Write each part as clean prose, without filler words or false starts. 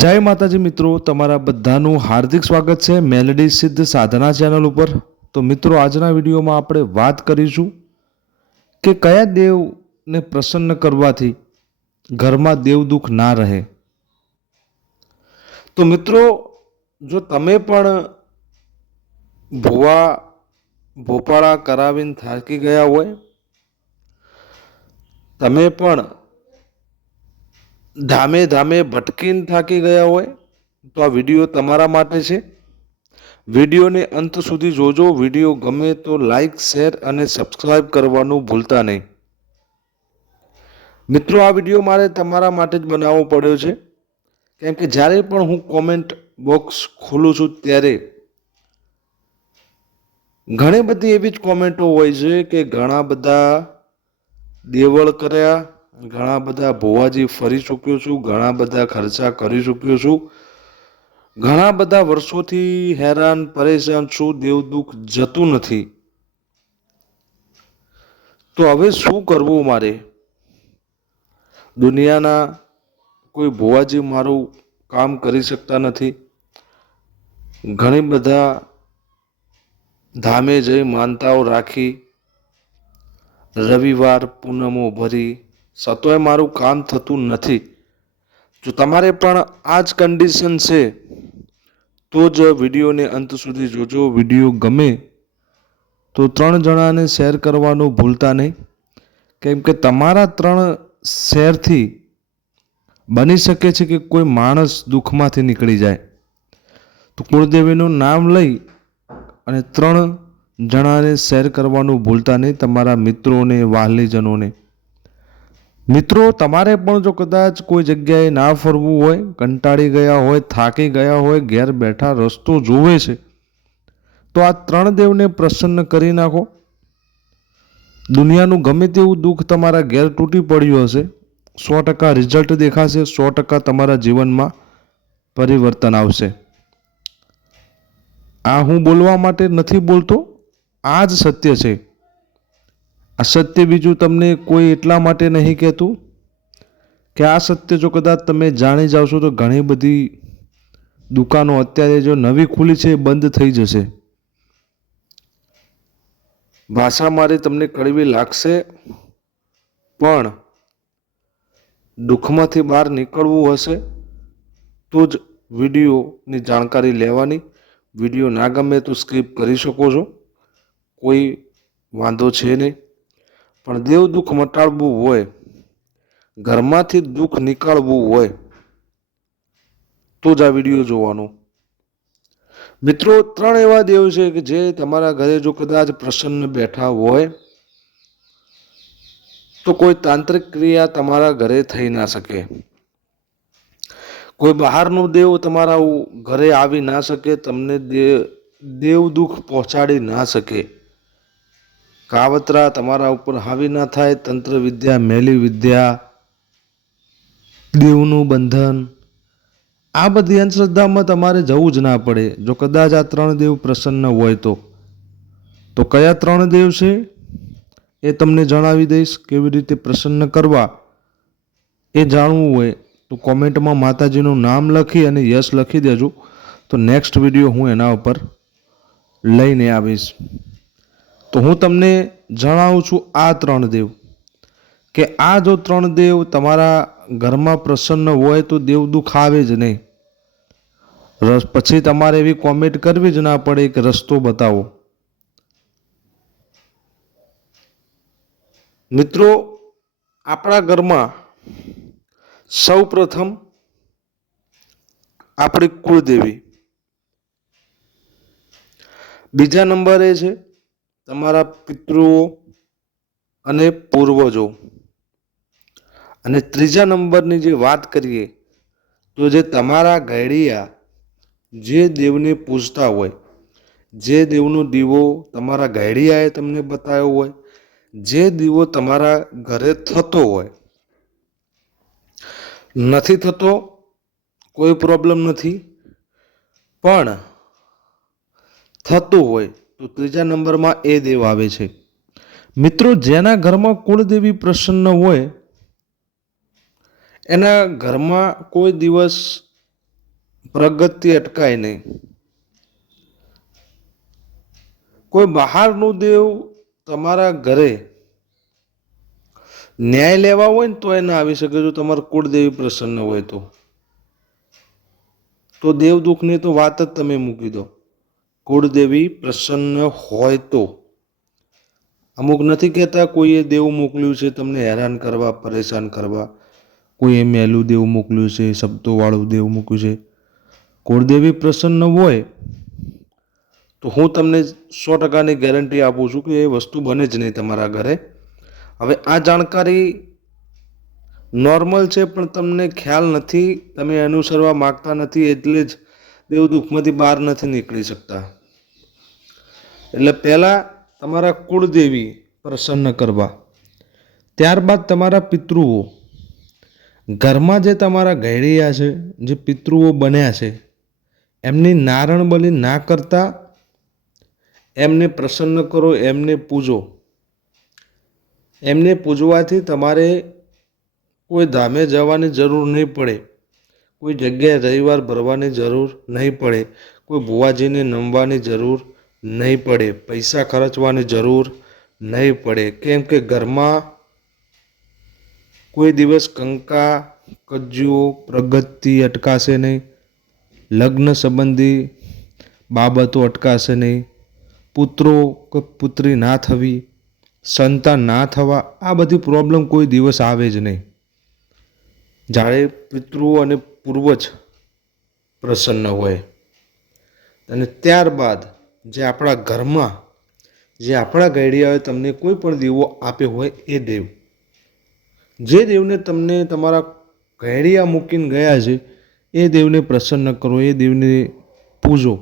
જય માતાજી મિત્રો, તમારા બધાનું હાર્દિક સ્વાગત છે મેલેડી સિદ્ધ સાધના ચેનલ ઉપર। તો મિત્રો, આજના વિડીયોમાં આપણે વાત કરીશું કે કયા દેવને પ્રસન્ન કરવાથી ઘરમાં દેવ દુઃખ ના રહે। તો મિત્રો, જો તમે પણ ભૂવા ભોપાળા કરાવીને થાકી ગયા હોય, તમે પણ ધામે ધામે ભટકીને થાકી ગયા હોય, તો આ વિડીયો તમારા માટે છે। વિડીયોને અંત સુધી જોજો। વિડીયો ગમે તો લાઈક, શેર અને સબસ્ક્રાઈબ કરવાનું ભૂલતા નહીં। મિત્રો, આ વિડીયો મારે તમારા માટે જ બનાવવો પડ્યો છે, કેમ કે જ્યારે પણ હું કોમેન્ટ બોક્સ ખોલું છું ત્યારે ઘણી બધી એવી જ કોમેન્ટો હોય છે કે ઘણા બધા દેવળ કર્યા, ઘણા બધા ભુવાજી ફરી ચૂક્યો છું, ઘણા બધા ખર્ચા કરી ચૂક્યો છું, ઘણા બધા વર્ષોથી હેરાન પરેશાન છું, દેવ દુઃખ જતું નથી, તો હવે શું કરવું મારે? દુનિયાના કોઈ ભુવાજી મારું કામ કરી શકતા નથી। ઘણી બધા ધામે જઈ માનતાઓ રાખી, રવિવાર પૂનમો ભરી, સતોય મારું કામ થતું નથી। જો તમારે પણ આ જ કન્ડિશન છે તો જ વિડીયોને અંત સુધી જોજો। વિડીયો ગમે તો 3 જણાને શેર કરવાનું ભૂલતા નહીં, કેમ કે તમારા 3 શેરથી બની શકે છે કે કોઈ માણસ દુઃખમાંથી નીકળી જાય। તો કુળદેવીનું નામ લઈ અને 3 જણાને શેર કરવાનું ભૂલતા નહીં, તમારા મિત્રોને, વાલીજનોને। મિત્રો, તમારે પણ જો કદાચ કોઈ જગ્યાએ ના ફરવું હોય, કંટાળી ગયા હોય, થાકી ગયા હોય, ઘેર બેઠા રસ્તો જોવે છે, તો આ 3 દેવને પ્રસન્ન કરી નાખો। દુનિયાનું ગમે તેવું દુઃખ તમારા ઘેર તૂટી પડ્યું હશે, 100% રિઝલ્ટ દેખાશે, 100% તમારા જીવનમાં પરિવર્તન આવશે। આ હું બોલવા માટે નથી બોલતો, આ જ સત્ય છે। આ સત્ય બીજું તમને કોઈ એટલા માટે નહીં કહેતું કે આ સત્ય જો કદાચ તમે જાણી જાવશો તો ઘણી બધી દુકાનો અત્યારે જો નવી ખુલી છે એ બંધ થઈ જશે। ભાષા મારી તમને કડવી લાગશે, પણ દુઃખમાંથી બહાર નીકળવું હશે તો જ વિડીયોની જાણકારી લેવાની। વિડીયો ના ગમે તો સ્કીપ કરી શકો છો, કોઈ વાંધો છે નહીં। પણ દેવ દુઃખ મટાડવું હોય, ઘરમાંથી દુઃખ નીકાળવું હોય તો જ આ વિડીયો જોવાનો। મિત્રો, 3 એવા દેવ છે કે જે તમારા ઘરે જો કદાચ પ્રસન્ન બેઠા હોય તો કોઈ તાંત્રિક ક્રિયા તમારા ઘરે થઈ ના શકે, કોઈ બહારનું દેવ તમારા ઘરે આવી ના શકે, તમને દેવ દુઃખ પહોંચાડી ના શકે, કાવતરા તમારા ઉપર હાવી ના થાય, તંત્ર વિદ્યા, મેલી વિદ્યા, દેવનું બંધન, આ બધી અંધશ્રદ્ધામાં તમારે જવું જ ના પડે જો કદાચ આ 3 દેવ પ્રસન્ન હોય તો કયા 3 દેવ છે એ તમને જણાવી દઈશ। કેવી રીતે પ્રસન્ન કરવા એ જાણવું હોય તો કોમેન્ટમાં માતાજીનું નામ લખી અને યસ લખી દેજો, તો નેક્સ્ટ વિડીયો હું એના ઉપર લઈને આવીશ। તો હું તમને જણાવું છું આ 3 દેવ, કે આ જો 3 દેવ તમારા ઘરમાં પ્રસન્ન હોય તો દેવ દુઃખ આવે જ નહીં। પછી તમારે એવી કોમેન્ટ કરવી જ ના પડે કે રસ્તો બતાવો। મિત્રો, આપણા ઘરમાં સૌ પ્રથમ આપણી કુળદેવી, બીજા નંબરે છે તમારા પિતૃઓ અને પૂર્વજો, અને ત્રીજા નંબરની જે વાત કરીએ તો જે તમારા ઘડિયા જે દેવને પૂજતા હોય, જે દેવનો દીવો તમારા ઘડિયાએ તમને બતાવ્યો હોય, જે દીવો તમારા ઘરે થતો હોય, નથી થતો કોઈ પ્રોબ્લેમ નથી, પણ થતું હોય તો ત્રીજા નંબરમાં એ દેવ આવે છે। મિત્રો, જેના ઘરમાં કુળદેવી પ્રસન્ન હોય એના ઘરમાં કોઈ દિવસ પ્રગતિ અટકાય નહીં. કોઈ બહારનું દેવ તમારા ઘરે ન્યાય લેવા હોય ને તો એ ના આવી શકે. જો તમારા કુળદેવી પ્રસન્ન હોય તો દેવ દુઃખની તો વાત જ તમે મૂકી દો. કુળદેવી પ્રસન્ન હોય તો. અમુક નથી કહેતા કોઈએ દેવ મોકલ્યું છે તમને હેરાન કરવા, પરેશાન કરવા, કોઈએ મેલું દેવ મોકલ્યું છે, શબ્દોવાળું દેવ મૂક્યું છે. કુળદેવી પ્રસન્ન હોય તો હું તમને 100% ગેરંટી આપું છું કે એ વસ્તુ બને જ નહીં તમારા ઘરે. હવે આ જાણકારી નોર્મલ છે પણ તમને ખ્યાલ નથી, તમે અનુસરવા માગતા નથી, એટલે જ દેવ દુઃખમાંથી બહાર નથી નીકળી શકતા. એટલે પહેલાં તમારા કુળદેવી પ્રસન્ન કરવા, ત્યારબાદ તમારા પિતૃઓ. ઘરમાં જે તમારા ઘેડિયા છે, જે પિતૃઓ બન્યા છે, એમની નારણ બલિ ના કરતા એમને પ્રસન્ન કરો, એમને પૂજો. એમને પૂજવાથી તમારે કોઈ ધામે જવાની જરૂર નહીં પડે, કોઈ જગ્યાએ રવિવાર ભરવાની જરૂર નહીં પડે, કોઈ ભુવાજીને નમવાની જરૂર નહીં પડે, પૈસા ખર્ચવાની જરૂર નહીં પડે. કેમ કે ઘરમાં કોઈ દિવસ કંકા કજ્જુઓ પ્રગતિ અટકાશે નહીં, લગ્ન સંબંધી બાબતો અટકાશે નહીં, પુત્રો કે પુત્રી ના થવી, સંતાન ના થવા, આ બધી પ્રોબ્લેમ કોઈ દિવસ આવે જ નહીં. જ્યારે પિતૃઓ અને પૂર્વજ પ્રસન્ન હોય. અને ત્યારબાદ જે આપણા ઘરમાં જે આપણા ઘડિયાએ તમને કોઈ પણ દેવો આપ્યો હોય એ દેવ, જે દેવને તમને તમારા ઘડિયા મૂકીને ગયા છે એ દેવને પ્રસન્ન કરો, એ દેવને પૂજો.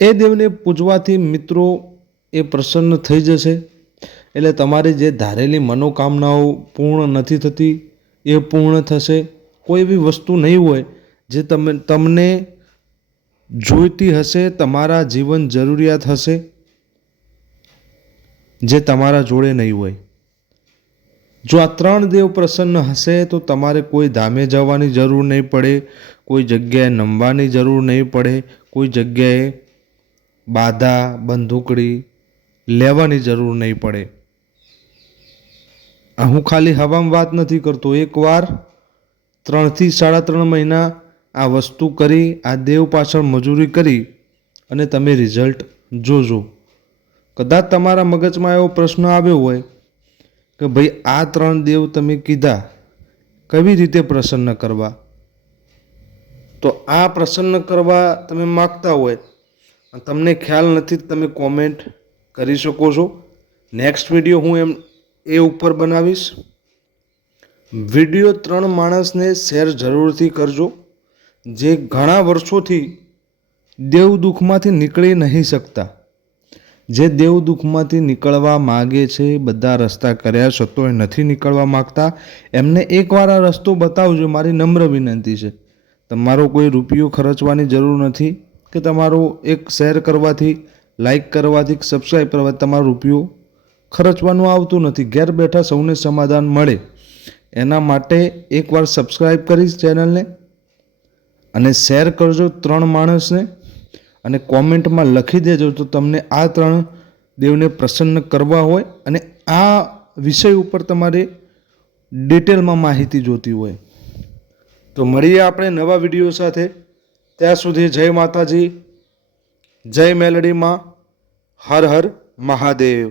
એ દેવને પૂજવાથી મિત્રો એ પ્રસન્ન થઈ જશે. એટલે તમારી જે ધારેલી મનોકામનાઓ પૂર્ણ નથી થતી એ પૂર્ણ થશે. કોઈ એવી વસ્તુ નહીં હોય જે તમને જોઈતી હશે, તમારા જીવન જરૂરિયાત હશે, જે તમારા જોડે નહીં હોય. જો આ 3 દેવ પ્રસન્ન હશે તો તમારે કોઈ ધામે જવાની જરૂર નહીં પડે, કોઈ જગ્યાએ નમવાની જરૂર નહીં પડે, કોઈ જગ્યાએ બાધા બંધુકડી લેવાની જરૂર નહીં પડે. હું ખાલી હવામાં વાત નથી કરતો. એકવાર 3 થી 3.5 મહિના આ વસ્તુ કરી, આ દેવ પાછળ મજૂરી કરી અને તમે રિઝલ્ટ જોજો. કદાચ તમારા મગજમાં એવો પ્રશ્ન આવ્યો હોય કે ભાઈ આ 3 દેવ તમે કીધા કેવી રીતે પ્રસન્ન કરવા, તો આ પ્રસન્ન કરવા તમે માગતા હોય તમને ખ્યાલ નથી, તમે કોમેન્ટ કરી શકો છો. નેક્સ્ટ વિડીયો હું એ ઉપર બનાવીશ. વિડીયો 3 માણસને શેર જરૂરથી કરજો, જે ઘણા વર્ષોથી દેવ દુઃખમાંથી નીકળી નહીં શકતા, જે દેવ દુઃખમાંથી નીકળવા માગે છે, બધા રસ્તા કર્યા છતાંય નથી નીકળવા માગતા. એમને એકવાર આ રસ્તો બતાવજો, મારી નમ્ર વિનંતી છે. તમારો કોઈ રૂપિયો ખર્ચવાની જરૂર નથી કે તમારો એક શેર કરવાથી, લાઈક કરવાથી, સબસ્ક્રાઈબ કરવાથી તમારો રૂપિયો ખર્ચવાનું આવતું નથી. ઘેર બેઠા સૌને સમાધાન મળે એના માટે એકવાર સબસ્ક્રાઈબ કરીશ ચેનલને અને શેર કરજો 3 માણસને અને કોમેન્ટમાં લખી દેજો તો તમને આ 3 દેવને પ્રસન્ન કરવા હોય અને આ વિષય ઉપર તમારે ડિટેલમાં માહિતી જોતી હોય તો મળીએ આપણે નવા વિડીયો સાથે. ત્યાં સુધી જય માતાજી, જય મેલડીમાં, હર હર મહાદેવ.